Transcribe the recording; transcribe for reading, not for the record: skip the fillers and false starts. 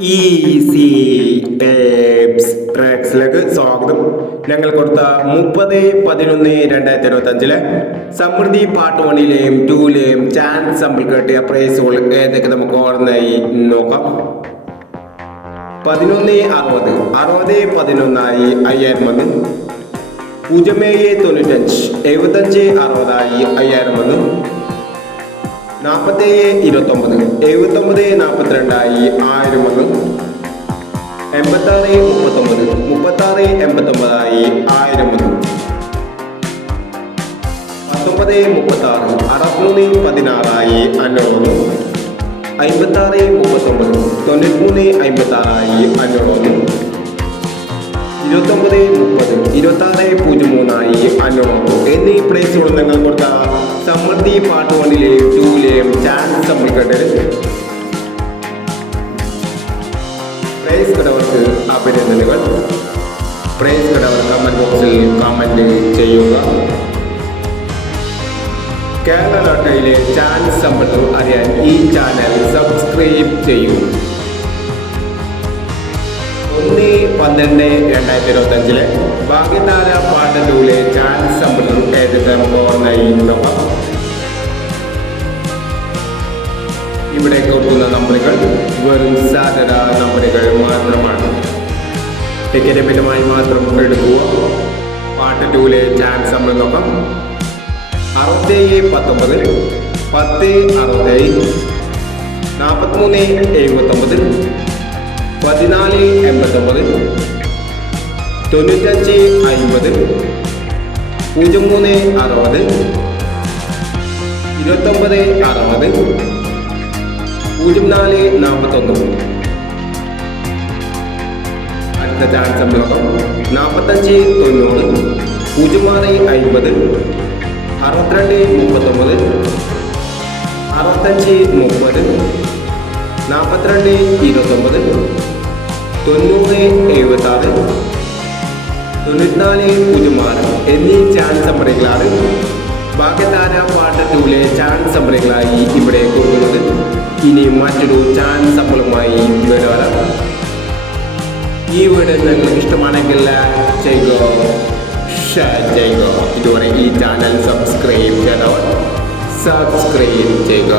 Easy tapes ട്രാക്സിലേക്ക് സ്വാഗതം. ഞങ്ങൾ കൊടുത്ത 30/11/2025 സമൃദ്ധി പാർട്ട് 1ലെയും 2ലെയും ചാൻസ് സാമ്പിൾ കിട്ടിയ പ്രൈസുകൾ ഏതൊക്കെ നമുക്ക് ഓർമ്മയായി നോക്കാം. 1160 60/11 5000 വന്നു. 0795 75/60 5000 വന്നു. 47/29 79/42 1000 വന്നു. 86/39 36/89 1000 വന്നു. 19/36 63/16 500 വന്നു. 56/39 93/56 500 വന്നു. 29/30 26/03 500 വന്നു. എന്നീ പ്രൈസുകൾ നിങ്ങൾ കൊടുത്ത സമൃദ്ധി പാർട്ട് 1ലെയും 2ലെയും ചാൻസ് നമ്മൾ കണ്ടത്. പ്രൈസ് കടവർക്ക് അഭിനന്ദനങ്ങൾ. പ്രൈസ് കടവർ കമന്റ് ബോക്സിൽ കമന്റ് ചെയ്യുക. കേരള ലോട്ടറിയിലെ ചാൻസ് സമ്പത്തും അറിയാൻ ഈ ചാനൽ സബ്സ്ക്രൈബ് ചെയ്യൂ. 1/12/2025 ഭാഗ്യതാര പാർട്ട് 2ലെ ചാൻസ് സമ്പത്തും ഏതൊക്കെ ഓർമ്മയായി നോക്കാം. ഇവിടെ കൊടുക്കുന്ന നമ്പറുകൾ വെറും സാധ്യത നമ്പറുകൾ മാത്രമാണ്. ടിക്കറ്റ് ബില്ലുമായി മാത്രം എടുക്കുക. പാർട്ട് 2ലെ ചാൻസ് നമ്മൾ നോക്കാം. 67/19 10/60 43/79 14/89 95/50 03/60 29/60 04/41. അടുത്ത ചാൻസ് നമ്മൾ നോക്കാം. 45/90 06/50 62/39 65/30 42/29 90/76 94/06 എന്നീ ചാൻസ് നമ്പറുകളാണ് ഭാഗ്യതാര പാർട്ട് 2ലെ ചാൻസ് നമ്പറുകളായി ഇവിടെ കൊടുക്കുന്നത്. ഇനി മറ്റൊരു ചാൻസ് നമ്പറുമായി വരാം. ഈ വീഡിയോ നിങ്ങൾക്ക് ഇഷ്ടമാണെങ്കിൽ ലൈക്ക് ചെയ്യുക, ഷെയർ ചെയ്യുക. ഇതുവരെ ഈ ചാനൽ സബ്സ്ക്രൈബ് ചെയ്തവർ സബ്സ്ക്രൈബ് ചെയ്യുക.